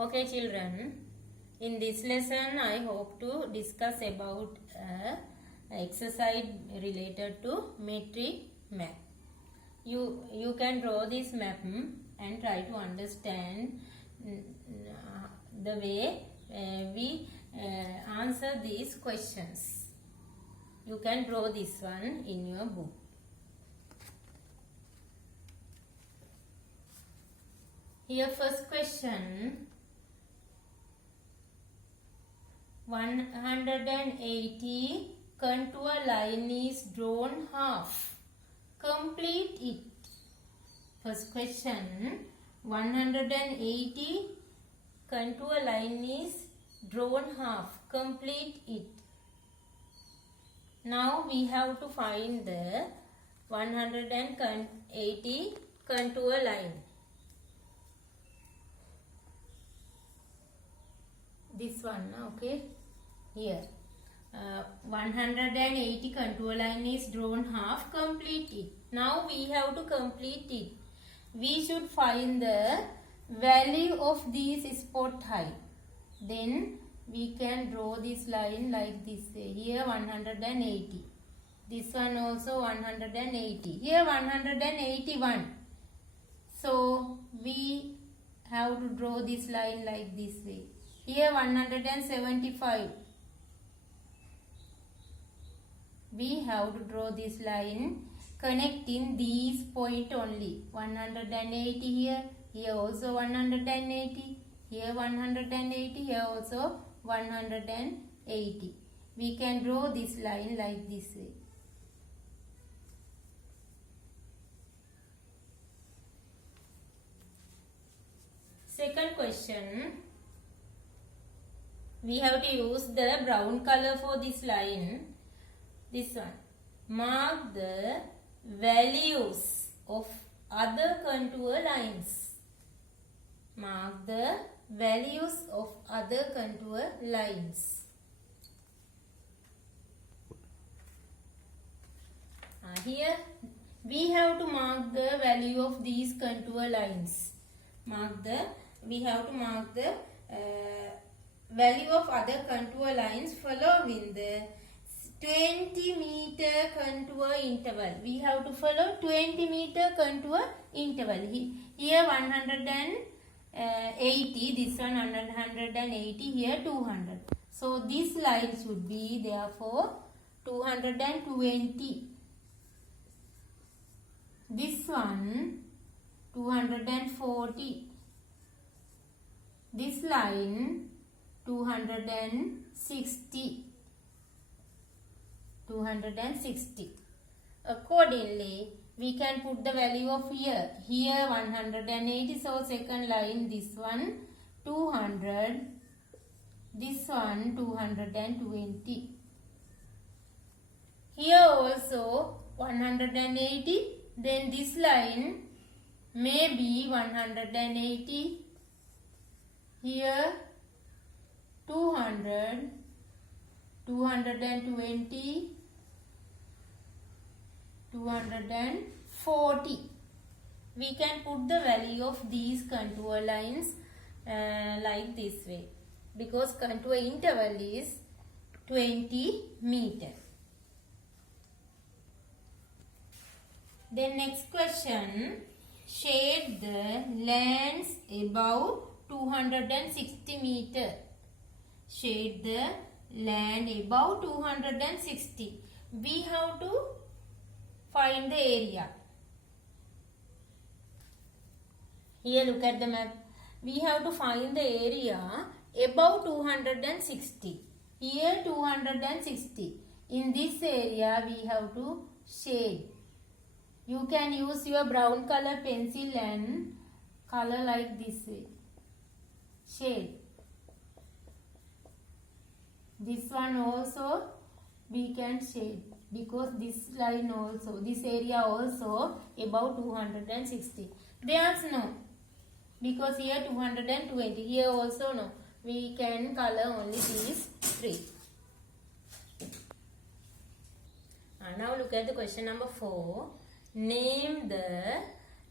Okay children, in this lesson I hope to discuss about exercise related to metric map. You can draw this map and try to understand the way we answer these questions. You can draw this one in your book. Here first question. 180 contour line is drawn half. Complete it. First question. 180 contour line is drawn half. Complete it. Now we have to find the 180 contour line. This one, okay. Here 180 contour line is drawn half. Complete it. Now we have to complete it. We should find the value of this spot height. Then we can draw this line like this way. Here 180. This one also 180. Here 181. So we have to draw this line like this way. Here 175. We have to draw this line connecting these points only. 180 here, here also 180, here 180, here also 180. We can draw this line like this way. Second question. We have to use the brown color for this line. This one. Mark the values of other contour lines. Mark the values of other contour lines. Here we have to mark the value of these contour lines. We have to mark the value of other contour lines following the 20 meter contour interval. We have to follow 20 meter contour interval. Here 180, this one 180, here 200. So this line should be therefore 220. This one 240. This line 260. Accordingly, we can put the value of here. Here 180, so second line, this one 200, this one 220. Here also 180, then this line may be 180, here 200, 220, 240. We can put the value of these contour lines like this way, because contour interval is 20 meter. Then next question. Shade the lands above 260 meter. Shade the land above 260. We have to find the area. Here look at the map. We have to find the area above 260. Here 260. In this area we have to shade. You can use your brown color pencil and color like this way. Shade. This one also we can shade, because this line also, this area also above 260. There's no, because here 220, here also no. We can color only these three. Now look at the question number 4. Name the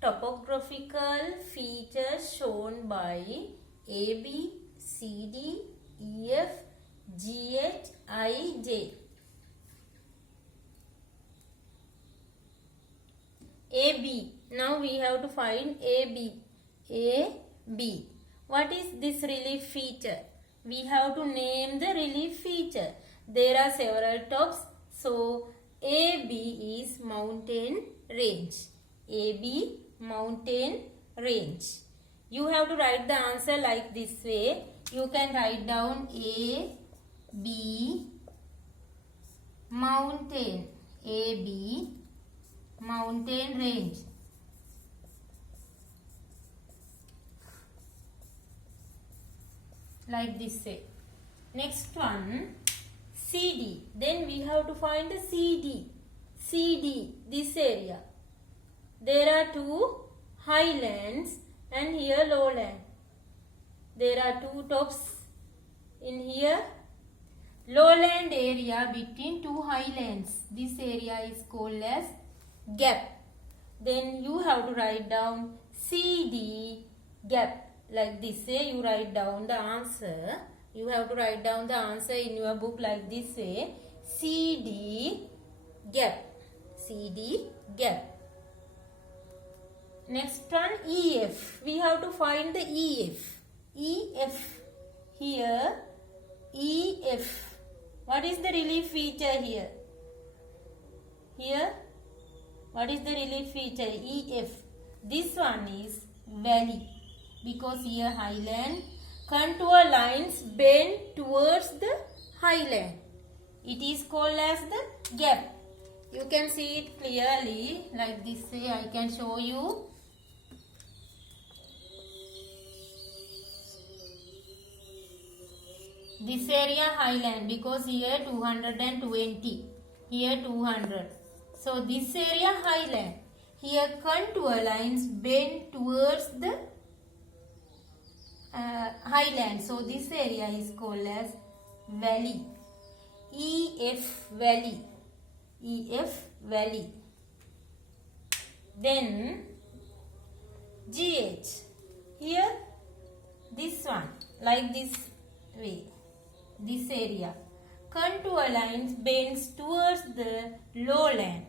topographical features shown by AB, CD, EF, GH, I, J. AB. Now we have to find AB. AB. What is this relief feature? We have to name the relief feature. There are several tops. So AB is mountain range. AB mountain range. You have to write the answer like this way. You can write down A, B, mountain. A, B, mountain range. Like this way. Next one, CD. Then we have to find the CD. CD, this area. There are two highlands and here lowland. There are two tops in here. Lowland area between two highlands. This area is called as gap. Then you have to write down CD gap. Like this way you write down the answer. You have to write down the answer in your book like this way. CD gap. CD gap. Next one, EF. We have to find the EF. EF. Here, EF. What is the relief feature here? Here, what is the relief feature? EF. This one is valley. Because here highland, contour lines bend towards the highland. It is called as the gap. You can see it clearly like this way. I can show you. This area highland because here 220. Here 200. So this area highland. Here contour lines bend towards the highland. So this area is called as valley. EF valley. EF valley. Then GH. Here this one like this way. This area. Contour lines bends towards the lowland.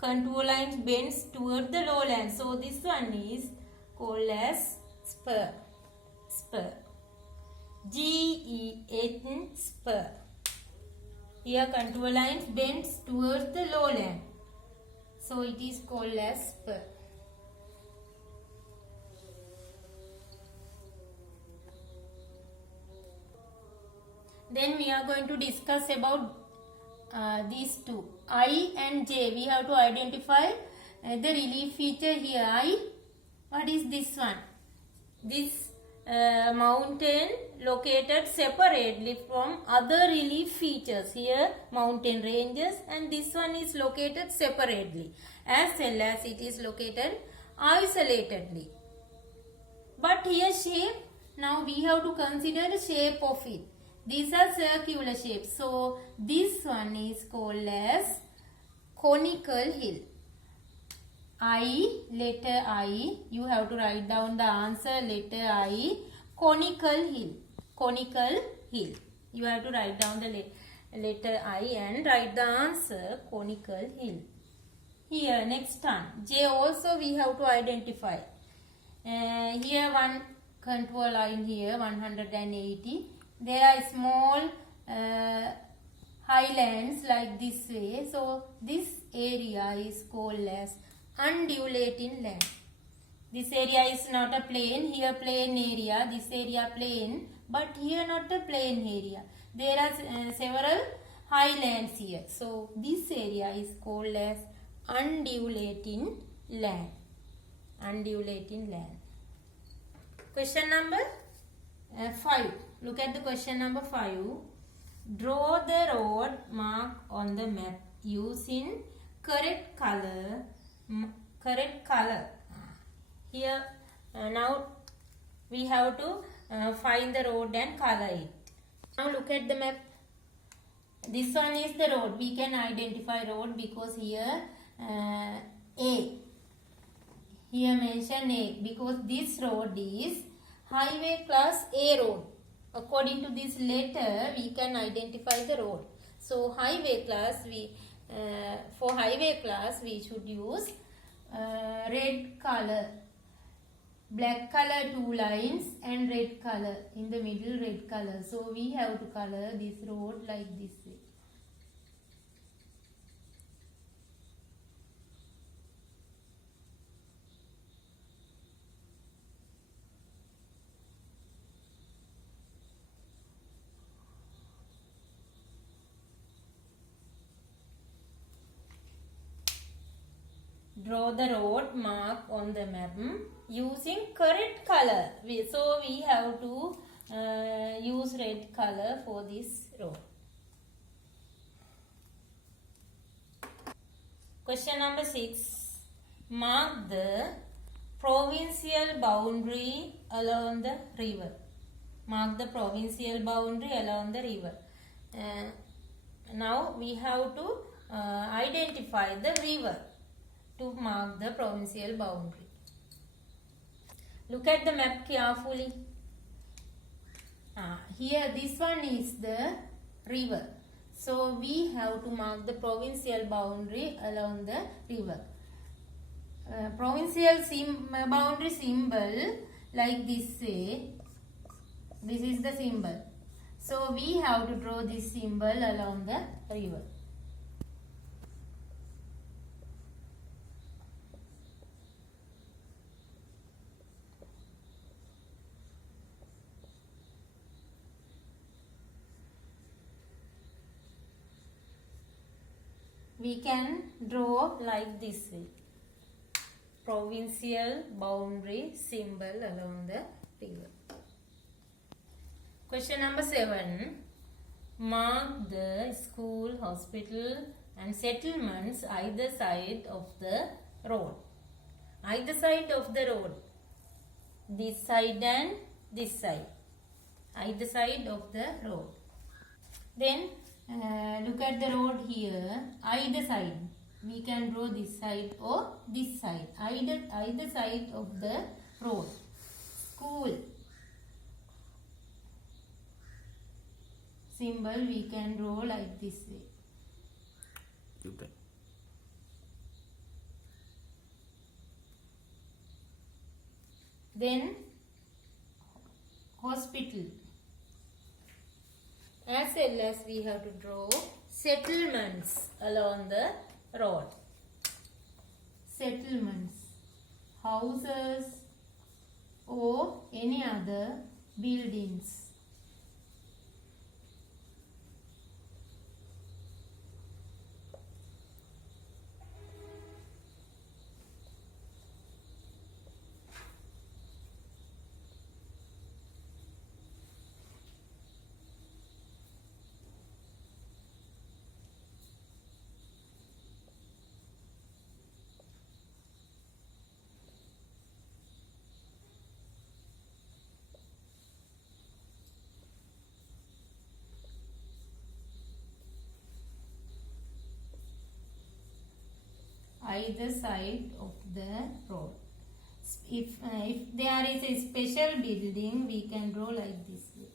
Contour lines bends towards the lowland. So this one is called as spur. Spur. GEN spur. Here contour lines bends towards the lowland. So it is called as spur. Then we are going to discuss about these two. I and J. We have to identify the relief feature here. I. What is this one? This mountain located separately from other relief features. Here mountain ranges and this one is located separately as well as it is located isolatedly. But here shape, now we have to consider the shape of it. These are circular shapes. So this one is called as conical hill. I, letter I, you have to write down the answer, letter I, conical hill. Conical hill. You have to write down the letter I and write the answer, conical hill. Here, next one, J also we have to identify. Here one contour line here, 180. There are small highlands like this way. So, this area is called as undulating land. This area is not a plain. Here plain area. This area plain. But here not a plain area. There are several highlands here. So, this area is called as undulating land. Undulating land. Question number 5. Look at the question number 5. Draw the road marked on the map using correct color. Here now we have to find the road and color it. Now look at the map. This one is the road. We can identify road because here A. Here mention A because this road is highway class A road. According to this letter, we can identify the road. So highway class, for highway class we should use red color. Black color 2 lines and red color in the middle, red color. So we have to color this road like this way. Draw the road mark on the map using correct color. So we have to use red color for this road. Question number 6. Mark the provincial boundary along the river. Mark the provincial boundary along the river. Now we have to identify the river to mark the provincial boundary. Look at the map carefully. Here this one is the river. So we have to mark the provincial boundary along the river. Provincial boundary symbol like this way. This is the symbol. So we have to draw this symbol along the river. We can draw like this way. Provincial boundary symbol along the river. Question number 7. Mark the school, hospital and settlements either side of the road. Either side of the road. This side and this side. Either side of the road. Then look at the road here. Either side. We can draw this side or this side. Either side of the road. School symbol we can draw like this way. Okay. Then hospital. As well as we have to draw settlements along the road. Settlements, houses or any other buildings. Either side of the road. If there is a special building, we can draw like this way.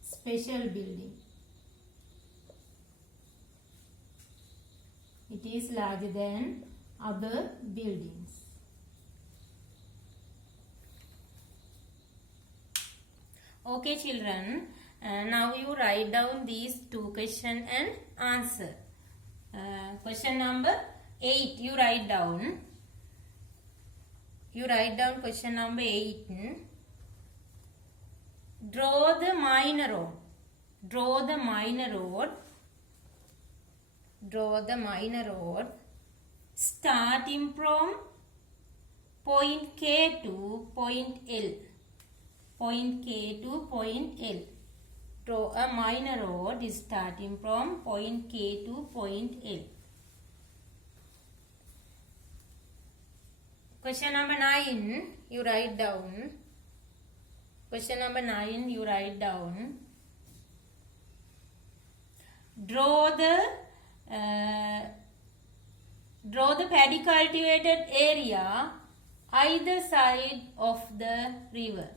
Special building. It is larger than other buildings. Okay children, now you write down these two questions and answer. Question number 8 you write down. You write down question number 8. Draw the minor road. Draw the minor road. Draw the minor road starting from point K to point L. Point K to point L. Draw a minor road is starting from point K to point L. Question number 9 you write down. Question number 9 you write down. Draw the paddy cultivated area either side of the river.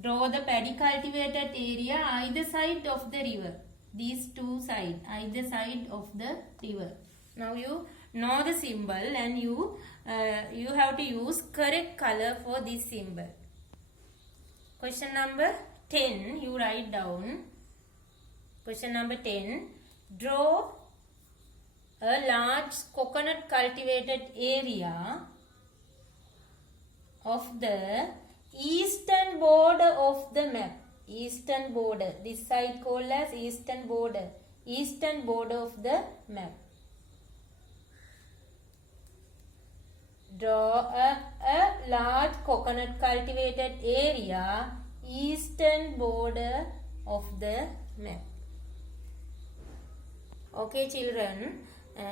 Draw the paddy cultivated area either side of the river. These two sides, either side of the river. Now you know the symbol and you have to use correct color for this symbol. Question number 10, you write down. Question number 10. Draw a large coconut cultivated area of the eastern border of the map. Eastern border. This side called as eastern border. Eastern border of the map. Draw a large coconut cultivated area, eastern border of the map. Okay children,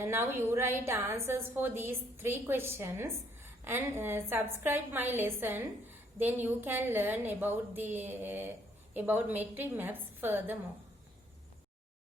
now you write answers for these 3 questions and subscribe my lesson. Then you can learn about metric maps furthermore.